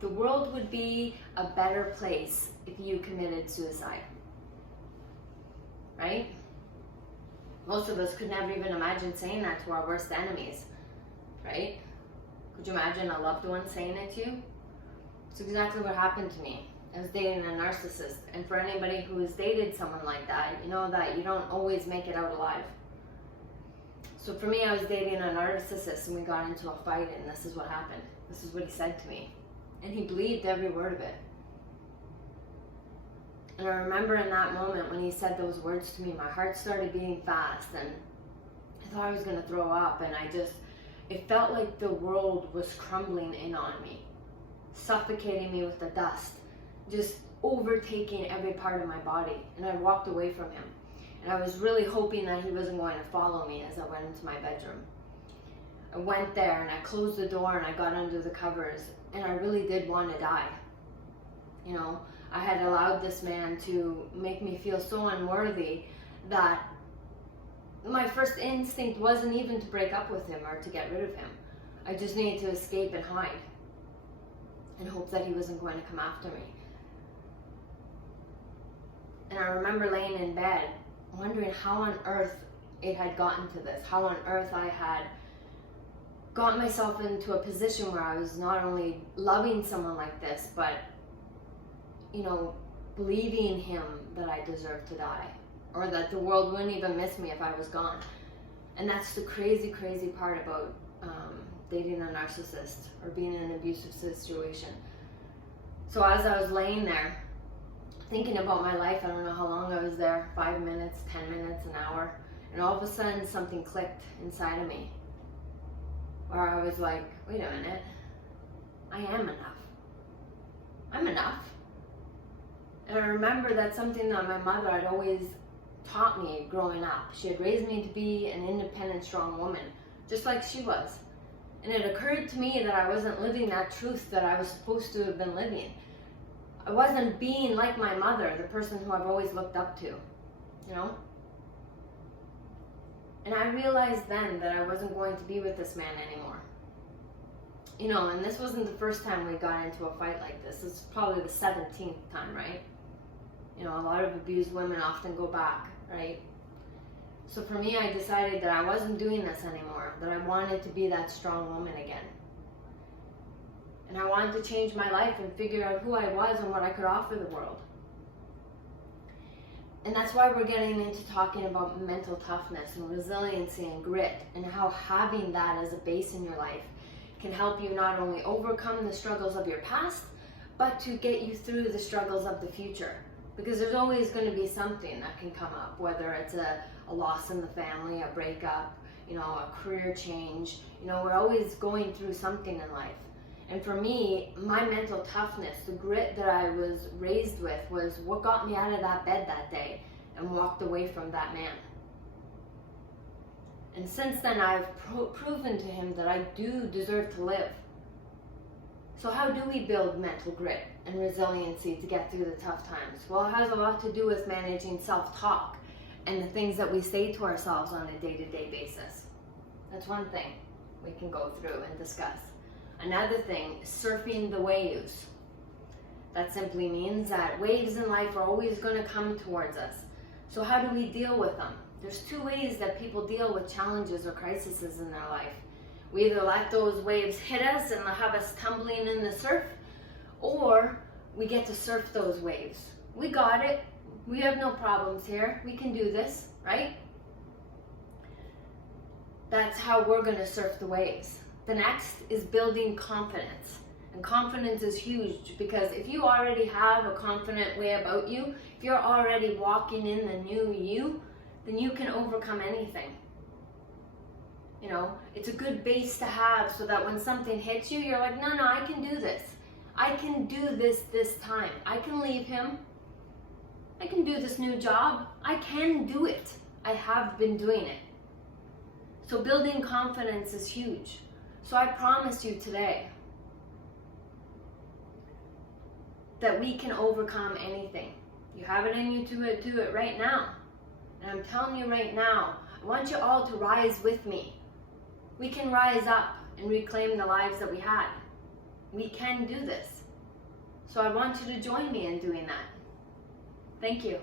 The world would be a better place if you committed suicide. Right? Most of us could never even imagine saying that to our worst enemies. Right? Could you imagine a loved one saying it to you? It's exactly what happened to me. I was dating a narcissist, and for anybody who has dated someone like that, you know that you don't always make it out alive. So for me, I was dating a narcissist, and we got into a fight, and this is what happened. This is what he said to me, and he believed every word of it. And I remember in that moment when he said those words to me, my heart started beating fast, and I thought I was going to throw up, and it felt like the world was crumbling in on me, suffocating me with the dust, just overtaking every part of my body. And I walked away from him. And I was really hoping that he wasn't going to follow me as I went into my bedroom. I went there and I closed the door and I got under the covers, and I really did want to die. You know, I had allowed this man to make me feel so unworthy that my first instinct wasn't even to break up with him or to get rid of him. I just needed to escape and hide and hope that he wasn't going to come after me. And I remember laying in bed wondering how on earth it had gotten to this, how on earth I had gotten myself into a position where I was not only loving someone like this, but, you know, believing him that I deserved to die, or that the world wouldn't even miss me if I was gone. And that's the crazy, crazy part about dating a narcissist or being in an abusive situation. So as I was laying there, thinking about my life, I don't know how long I was there, 5 minutes, 10 minutes, an hour, and all of a sudden something clicked inside of me, where I was like, wait a minute, I am enough. I'm enough. And I remember that's something that my mother had always taught me growing up. She had raised me to be an independent, strong woman, just like she was. And it occurred to me that I wasn't living that truth that I was supposed to have been living. I wasn't being like my mother, the person who I've always looked up to, you know? And I realized then that I wasn't going to be with this man anymore. You know, and this wasn't the first time we got into a fight like this. This is probably the 17th time, right? You know, a lot of abused women often go back, right? So for me, I decided that I wasn't doing this anymore, that I wanted to be that strong woman again. And I wanted to change my life and figure out who I was and what I could offer the world. And that's why we're getting into talking about mental toughness and resiliency and grit, and how having that as a base in your life can help you not only overcome the struggles of your past, but to get you through the struggles of the future. Because there's always going to be something that can come up, whether it's a loss in the family, a breakup, you know, a career change. You know, we're always going through something in life. And for me, my mental toughness, the grit that I was raised with, was what got me out of that bed that day and walked away from that man. And since then, I've proven to him that I do deserve to live. So how do we build mental grit and resiliency to get through the tough times? Well, it has a lot to do with managing self-talk and the things that we say to ourselves on a day-to-day basis. That's one thing we can go through and discuss. Another thing, surfing the waves. That simply means that waves in life are always going to come towards us. So how do we deal with them? There's two ways that people deal with challenges or crises in their life. We either let those waves hit us and have us tumbling in the surf, or we get to surf those waves. We got it. We have no problems here. We can do this, right? That's how we're going to surf the waves. The next is building confidence. And confidence is huge, because if you already have a confident way about you, if you're already walking in the new you, then you can overcome anything. You know, it's a good base to have so that when something hits you, you're like, no, I can do this. I can do this time. I can leave him. I can do this new job. I can do it. I have been doing it. So building confidence is huge. So I promise you today that we can overcome anything. You have it in you to do it right now. And I'm telling you right now, I want you all to rise with me. We can rise up and reclaim the lives that we had. We can do this. So I want you to join me in doing that. Thank you.